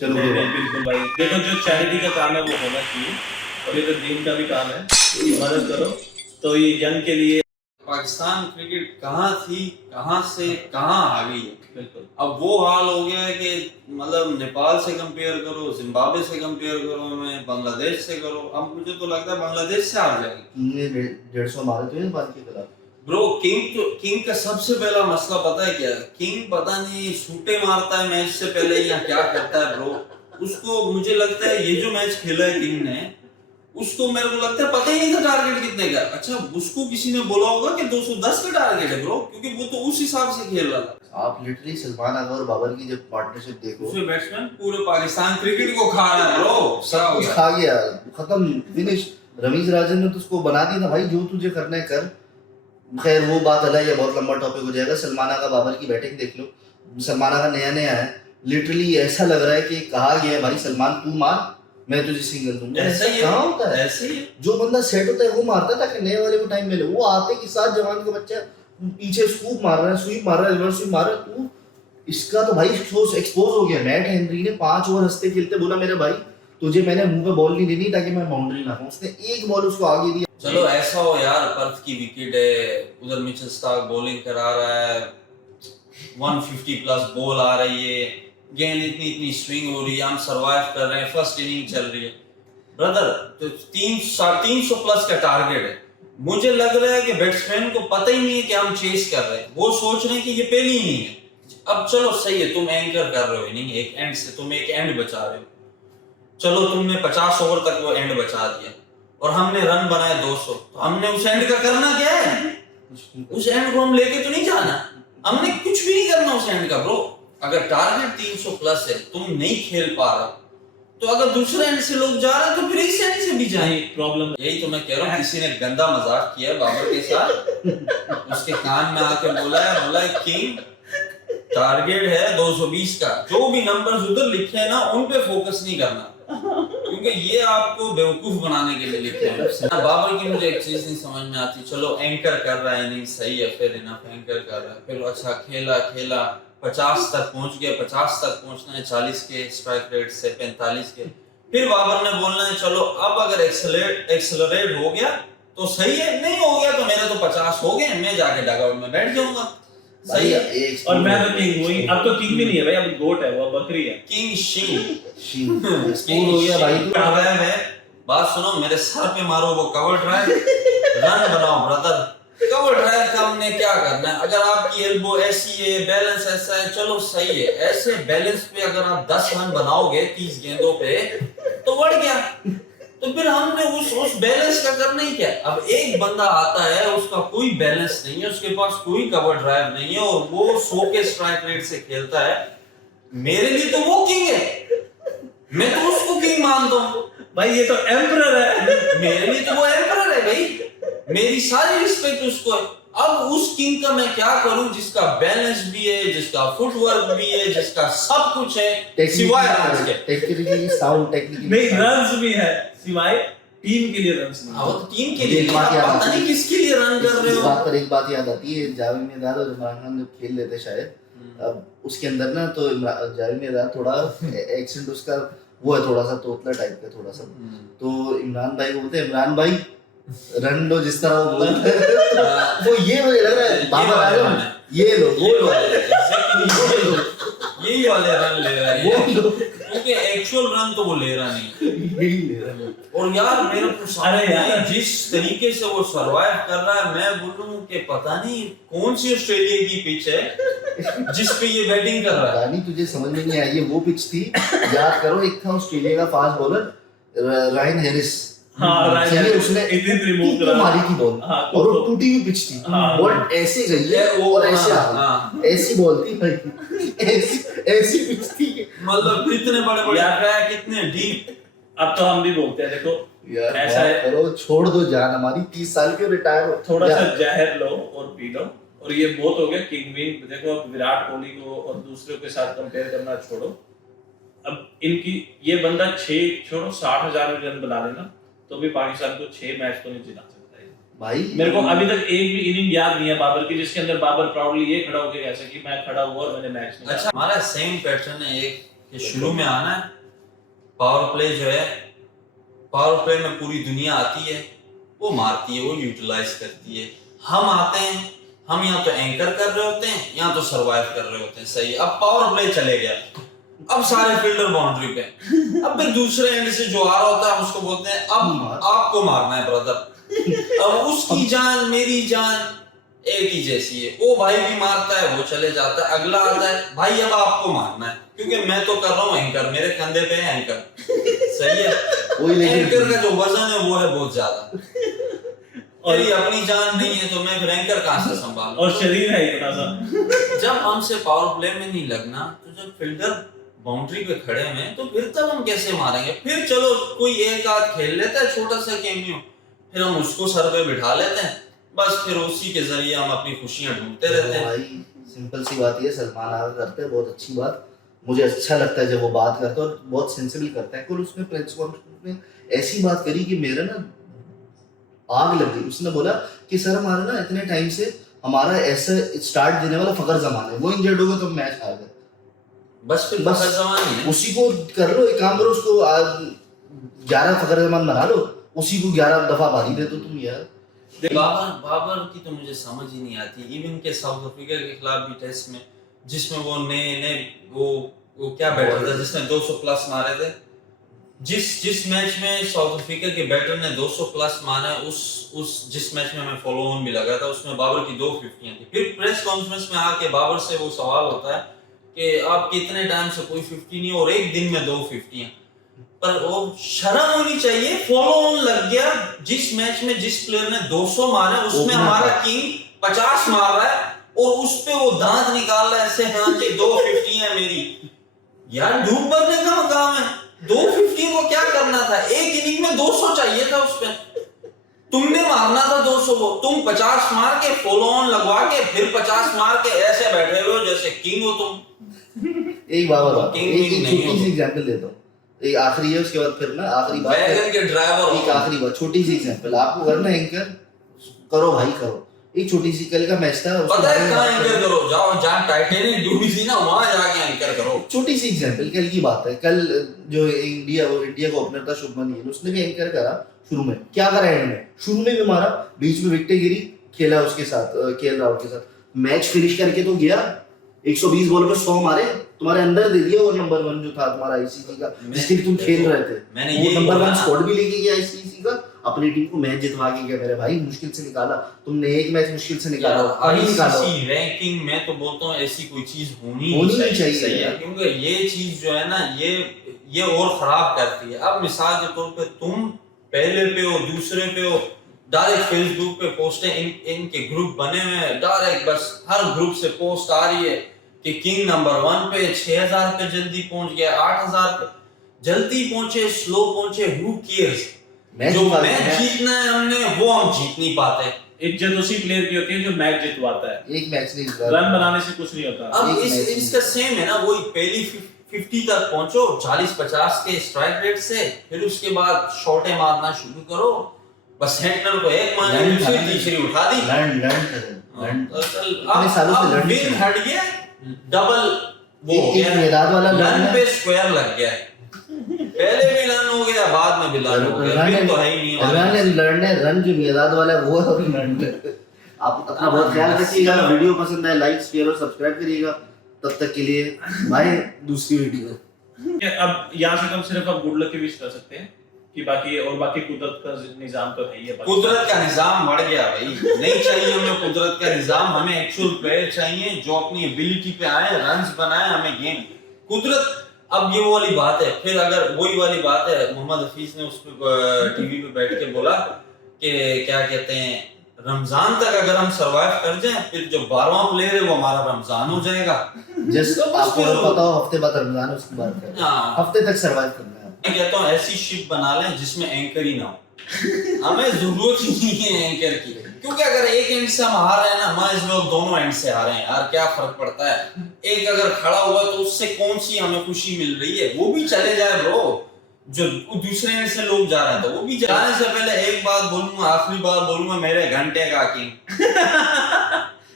चलो नहीं नहीं बिल्कुल भाई, देखो जो चैरिटी का काम है वो होना चाहिए, और ये तो दीन का भी काम है कि मदद करो। तो ये जंग के लिए पाकिस्तान क्रिकेट कहाँ थी, कहाँ से कहाँ आ गई है। बिल्कुल अब वो हाल हो गया है कि मतलब नेपाल से कंपेयर करो, जिम्बाब्वे से कंपेयर करो, हमें बांग्लादेश से करो, अब मुझे तो लगता है बांग्लादेश से हार जाएगी। तुमने 150 मारे थे नेपाल के खिलाफ। ब्रो किंग का सबसे पहला मसला पता है क्या है? किंग पता नहीं शूटे मारता है मैच से पहले या क्या करता है ब्रो। उसको मुझे लगता है ये जो मैच खेला है किंग ने, उसको मेरे को लगता है पता ही नहीं था टारगेट कितने का। अच्छा उसको किसी ने बोला होगा कि 210 का टारगेट है ब्रो, क्योंकि वो तो उस हिसाब से खेल रहा था। आप लिटरली सलमान अगर और बाबर की जब पार्टनरशिप देखो, दूसरे बैट्समैन पूरे पाकिस्तान क्रिकेट को खा रहा है ब्रो, सब कुछ खा गया, खत्म, फिनिश। रमीज राजन ने तो उसको बना दिया था भाई, जो तुझे करना है कर। खैर वो बात अलग है, बहुत लंबा टॉपिक हो जाएगा। सलमाना का बाबर की बैटिंग देख लो, सलमाना का नया नया है, लिटरली ऐसा लग रहा है कि कहा गया है भाई सलमान तू मार, मैं तुझे सिंगल दूंगा। ऐसा ही कहाँ होता है? ऐसे ही जो बंदा सेट होता है वो मारता है ताकि नए वाले को टाइम मिले। वो आते के साथ जवान का बच्चा पीछे स्कूप मार रहा है, स्वीप मार रहा है, रिवर्स स्वीप मार रहा है। तू इसका तो भाई एक्सपोज हो गया। मैट हेनरी ने 5 ओवर हंसते खेलते बोला मेरे भाई तुझे मैंने मुंह पे बॉल नहीं देनी ताकि मैं बाउंड्री ना खाऊं। उसने एक बॉल उसको आगे दिया। चलो ऐसा हो यार, पर्थ की विकेट है, उधर मिचेल स्टार्क बॉलिंग करा रहा है, 150 प्लस बॉल आ रही है, गेंद इतनी इतनी स्विंग हो रही है, हम सरवाइव कर रहे हैं, फर्स्ट इनिंग चल रही है ब्रदर, तो 300 प्लस का टारगेट है। मुझे लग रहा है कि बैट्समैन को पता ही नहीं है कि हम चेस कर रहे हैं, वो सोच रहे हैं कि ये पहली इनिंग है। अब चलो सही है, तुम एंकर कर रहे हो इनिंग, एक एंड से तुम एक एंड बचा रहे हो, चलो तुमने 50 ओवर तक वो एंड बचा दिया और हमने रन बनाए 200, तो हमने उस एंड का करना क्या है? उस एंड को हम लेके तो नहीं जाना, हमने कुछ भी नहीं करना उस एंड का ब्रो। अगर टारगेट 300 प्लस है, तुम नहीं खेल पा रहे, तो अगर दूसरे एंड से लोग जा रहे हैं तो फिर इस एंड से भी जाए। प्रॉब्लम यही तो मैं कह रहा हूँ, किसी ने गंदा मजाक किया बाबर के साथ, उसके कान में आके बोला है किंग टारगेट है 220 का, जो भी नंबर्स उधर लिखे हैं ना उन पे फोकस नहीं करना, क्योंकि ये आपको बेवकूफ बनाने के लिए लिखे हैं। बाबर की मुझे एक चीज नहीं समझ में आती, चलो एंकर कर रहा है नहीं सही है, फिर इनफ एंकर कर रहा है, फिर अच्छा खेला 50 तक पहुंच गया, 50 तक पहुंचना है 40 के स्ट्राइक रेट से 45 के, फिर बाबर ने बोलना है चलो अब अगर एक्सेलरेट हो गया तो सही है, नहीं हो गया तो मेरे तो 50 हो गए, मैं जाके डगआउट में बैठ जाऊंगा। सही है। और मैं तो किंग वही, अब तो किंग भी नहीं है भाई, अब गोट है, वो बकरी है। किंग शिंग स्कोर हो गया भाई। ड्राइव है, बात सुनो, मेरे सर पे मारो वो कवर ड्राइव, रन बनाओ ब्रदर। कवर ड्राइव का हमने क्या करना है? अगर आपकी एल्बो ऐसी है, बैलेंस ऐसा है, चलो सही है, ऐसे बैलेंस पे अगर आप 10 रन बनाओगे 30 गेंदों पे तो बढ़ गया, तो फिर हमने उस बैलेंस का करना ही क्या? अब एक बंदा आता है, उसका कोई बैलेंस नहीं है, उसके पास कोई कवर ड्राइव नहीं है और वो 100 के स्ट्राइक रेट से खेलता है, मेरे लिए तो वो किंग है, मैं तो उसको किंग मानता हूँ भाई। ये तो एम्परर है, मेरे लिए तो वो एम्परर है भाई, मेरी सारी रिस्पेक्ट उसको है। अब उस किंग का मैं क्या करूं जिसका बैलेंस भी है, जिसका फुटवर्क भी है, जिसका सब कुछ है सिवाय रन्स के। टेक्निकली साउंड टेक्निकली नहीं रन्स भी है सिवाय टीम के लिए रन्स नहीं। अब तो टीम के लिए पता नहीं किसके लिए रन कर रहे इस हो। बात पर एक बात याद आती है, जावेद मिर्जा और इमरान खान जब खेल लेते शायद, अब उसके अंदर ना तो जावेद मिर्जा थोड़ा एक्सेंट उसका वो है, थोड़ा सा तोतला टाइप का थोड़ा सा, तो इमरान भाई को बोलते हैं इमरान भाई रन लो, जिस तरह वो बोलते हैं वो ये मुझे लग रहा है बाबर आजम ये लो वो लो यही वाले रन ले रहा है क्योंकि एक्चुअल रन तो वो ले रहा नहीं, यही ले रहा है। और यार मेरे को अरे यार जिस तरीके से वो सरवाइव कर रहा है, मैं बोलूं कि पता नहीं कौन सी ऑस्ट्रेलिया की पिच है जिस पे ये बैटिंग कर रहा है। रानी तुझे समझ में नहीं आई, ये वो पिच थी, याद करो, एक था ऑस्ट्रेलिया का फास्ट बॉलर रायन हैरिस, उसने रिमूव करा मारी थी बॉल, हाँ, और वो टूटी हुई पिच थी, बॉल ऐसे गई है और ऐसे आ, ऐसी बॉल थी भाई, ऐसी पिच थी, मतलब कितने बड़े बड़े ट्रैक, कितने डीप। अब तो हम भी बोलते हैं देखो यार ऐसा है, करो, छोड़ दो जान हमारी, 30 साल के रिटायर हो, थोड़ा सा जहर लो और पी लो, और ये बहुत हो गया किंग विंग। देखो अब विराट कोहली को और दूसरों के साथ कंपेयर करना छोड़ो, अब इनकी ये बंदा 6 छोड़ो 60,000 रन बना लेना तो भी पाकिस्तान को 6 मैच तो नहीं जिता सकता है भाई। मेरे को अभी तक एक भी इनिंग याद नहीं है बाबर की जिसके अंदर बाबर प्राउडली ये खड़ा होकर ऐसा कि मैं खड़ा हुआ और मैंने मैच नहीं। अच्छा हमारा सेम पैटर्न है, एक कि शुरू में आना है, पावर प्ले जो है, पावर प्ले में पूरी दुनिया आती है, वो मारती है, वो यूटिलाइज करती है। हम आते हैं, हम या तो एंकर कर रहे होते हैं या तो सरवाइव कर रहे होते हैं। सही, अब पावर प्ले चले गया, अब सारे फील्डर बाउंड्री पे, अब फिर दूसरे एंड से जो आ रहा होता है उसको बोलते हैं अब आपको मारना है ब्रदर। अब उसकी जान मेरी जान एक ही जैसी है, वो भाई भी मारता है, वो चले जाता है, अगला आता है, भाई अब आपको मारना है, क्योंकि मैं तो कर रहा हूँ एंकर, मेरे कंधे पे है एंकर। सही है, एंकर का जो वजन है वो है बहुत ज्यादा, और ये अपनी जान नहीं है तो मैं फिर एंकर कहां से संभालूं, और शरीर है इतना सा। जब हमसे पावर प्ले में नहीं लगना, तो जब फील्डर बाउंड्री पे खड़े हैं तो फिर तब हम कैसे मारेंगे? फिर चलो कोई एक आध खेल लेता है छोटा सा कैमियो, फिर हम उसको सर पे बिठा लेते हैं, बस फिर उसी के जरिए हम अपनी खुशियां ढूंढते रहते हैं। भाई सिंपल सी बात ये सलमान आगा करते हैं, बहुत अच्छी बात, मुझे अच्छा लगता है जब वो बात करता है और बहुत सेंसिबल करता है। कल उसने प्रेस कॉन्फ्रेंस में ऐसी बात करी कि मेरा ना आग लग गई। उसने बोला कि सर हमारा ना इतने टाइम से हमारा ऐसा स्टार्ट देने वाला फकर जमान है, वो इंजर्ड हो गया तो मैच हार गए, बस फिर बस फकर जमान ही है। उसी को कर लो, एक काम करो, उसको 11 फकर जमान बना लो, उसी को 11 दफा बारी दे दो तुम यार। बाबर की तो मुझे समझ ही नहीं आती। इवन के साउथ अफ्रीका के खिलाफ भी टेस्ट में, जिसमें वो ने वो क्या बैटर था जिसने 200 प्लस मारे थे, जिस मैच में साउथ अफ्रीका के बैटर ने 200 प्लस मारा, उस जिस मैच में मैं फॉलो ऑन भी लगा था, उसमें बाबर की 2 50 थी। फिर प्रेस कॉन्फ्रेंस में आके बाबर से वो सवाल होता है कि आप कितने टाइम से कोई 50 नहीं और एक दिन में 2 50 हैं, पर वो शर्म होनी चाहिए, फॉलो ऑन लग गया। जिस मैच में जिस प्लेयर ने 200 मारा उसमें हमारा किंग 50 मार रहा है और उस पे वो दांत निकाल रहा है ऐसे, हाँ कि 2 50 है मेरी। यार धूप भरने का मकाम है, 2 50 को क्या करना था? एक इनिंग में 200 चाहिए था उस पे, तुमने मारना था 200 को, तुम 50 मार के फॉलो ऑन लगवा के फिर 50 मार के ऐसे बैठे हो जैसे किंग हो तुम। एक बात किंग एक नहीं छोटी हो। सी एग्जांपल देता हूँ, एक आखिरी है, उसके बाद फिर ना आखिरी बात वैगन के ड्राइवर एक आखिरी बात, छोटी सी एग्जांपल। आपको करना एंकर करो भाई करो। एक छोटी सी कल का मैच था, पता है कहाँ एंकर करो, जाओ जहाँ टाइटेनिक डूबी थी ना वहां जाके एंकर करो। छोटी सी एग्जांपल कल की बात है। कल जो इंडिया का ओपनर था शुभमन गिल, उसने भी एंकर करा शुरू में, क्या करा एंड में, शुरू में भी मारा, बीच में विकेट गिरी, खेला उसके साथ केएल राहुल के साथ, मैच फिनिश करके तो गया, 120 बॉल पर 100 मारे, तुम्हारे अंदर दे दिया वो नंबर 1 जो था तुम्हारा आईसीसी का, जिसके लिए तुम खेल रहे थे, मैंने वो ये नंबर 1 स्क्वाड भी लेके गया आईसीसी का, अपनी टीम को मैच जितवा के गया। मेरे भाई मुश्किल से निकाला तुमने, एक मैच मुश्किल से निकाला, अभी निकाला। आईसीसी रैंकिंग में तो बोलता हूँ ऐसी कोई चीज होनी नहीं चाहिए सही है, क्योंकि ये चीज जो है ना ये और खराब करती है। अब मिसाल के तौर पे तुम पहले पे हो, दूसरे पे हो, डायरेक्ट फेसबुक पे पोस्टें, इनके ग्रुप बने हुए हैं, डायरेक्ट बस हर ग्रुप से पोस्ट आ रही है कि किंग नंबर 1 पे 6000 पे जल्दी पहुंच गया, 8000 पे जल्दी पहुंचे, स्लो पहुंचे, हु केयर्स। जो मैच जीतना है हमने वो हम जीत नहीं पाते। इज्जत उसी प्लेयर की होती है जो मैच जितवाता है, एक मैच नहीं रन बनाने से कुछ नहीं होता। अब इसका सेम है ना, वही पहली 50 तक पहुंचो 40-50 के स्ट्राइक रेट से, फिर उसके बाद शॉटें मारना शुरू करो, बस सेंटर को एक मार ली, दूसरी तीसरी उठा दी, अब विन हट गया, डबल वो हो गया, मेदाद वाला रन पे स्क्वायर लग गया, पहले भी रन हो गया, बाद में भी रन हो गया, विन तो है ही नहीं। रन जो मेदाद वाला है वो है, और रन आप अपना बहुत ख्याल रखिएगा। वीडियो पसंद आए लाइक शेयर और सब्सक्राइब करिएगा। तब तक के लिए बाय, दूसरी वीडियो। अब यहाँ से हम सिर्फ अब गुड लक की विश कर सकते हैं कि बाकी कुदरत का निजाम तो है ही है। कुदरत का निजाम बढ़ गया भाई, नहीं चाहिए हमें कुदरत का निजाम, हमें एक्चुअल प्लेयर चाहिए जो अपनी एबिलिटी पे आए, रन्स बनाए, हमें गेम कुदरत। अब ये वो वाली बात है, फिर अगर वही वाली बात है, मोहम्मद हफीज ने उस पे टीवी पे बैठ के बोला कि क्या कहते हैं, रमजान तक अगर हम सरवाइव कर जाएं, फिर जो 12वां प्लेयर है वो हमारा रमजान हो जाएगा। जस्ट आपको पता हो हफ्ते बाद रमजान, उसके बाद हफ्ते तक सरवाइव करना है। मैं कहता हूँ ऐसी शिप बना लें जिसमें एंकर ही ना हो, हमें जरूरत ही नहीं है एंकर की, क्योंकि अगर एक एंड से हम हार रहे हैं ना, हमारे लोग दोनों एंड से हारे हैं यार, क्या फर्क पड़ता है? एक अगर खड़ा हुआ तो उससे कौन सी हमें खुशी मिल रही है? वो भी चले जाए ब्रो, जो दूसरे एंड से लोग जा रहे हैं तो वो भी जाने से पहले एक बात बोलूंगा, आखिरी बात बोलूंगा, मेरे घंटे का किंग